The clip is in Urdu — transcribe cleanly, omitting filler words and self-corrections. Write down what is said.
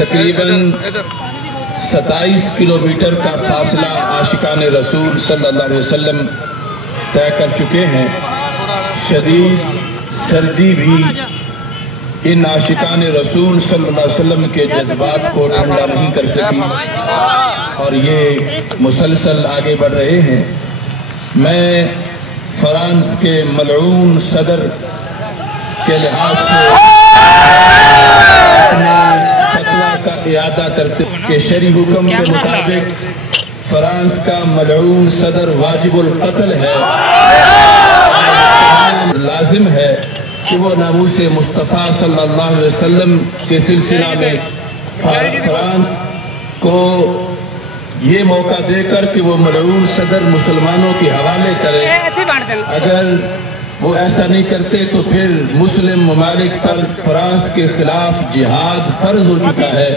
تقریباً 27 کلومیٹر کا فاصلہ عاشقان رسول صلی اللہ علیہ وسلم طے کر چکے ہیں۔ شدید سردی بھی ان عاشقان رسول صلی اللہ علیہ وسلم کے جذبات کو ٹھنڈا نہیں کر سکی اور یہ مسلسل آگے بڑھ رہے ہیں۔ میں فرانس کے ملعون صدر کے لحاظ سے فتویٰ کا اعادہ کرتے کہ شرعی حکم کے مطابق فرانس کا ملعون صدر واجب القتل ہے، لازم ہے کہ وہ ناموس مصطفیٰ صلی اللہ علیہ وسلم کے سلسلہ میں فرانس کو یہ موقع دے کر کہ وہ ملعون صدر مسلمانوں کے حوالے کرے۔ اگر وہ ایسا نہیں کرتے تو پھر مسلم ممالک پر فرانس کے خلاف جہاد فرض ہو چکا ہے۔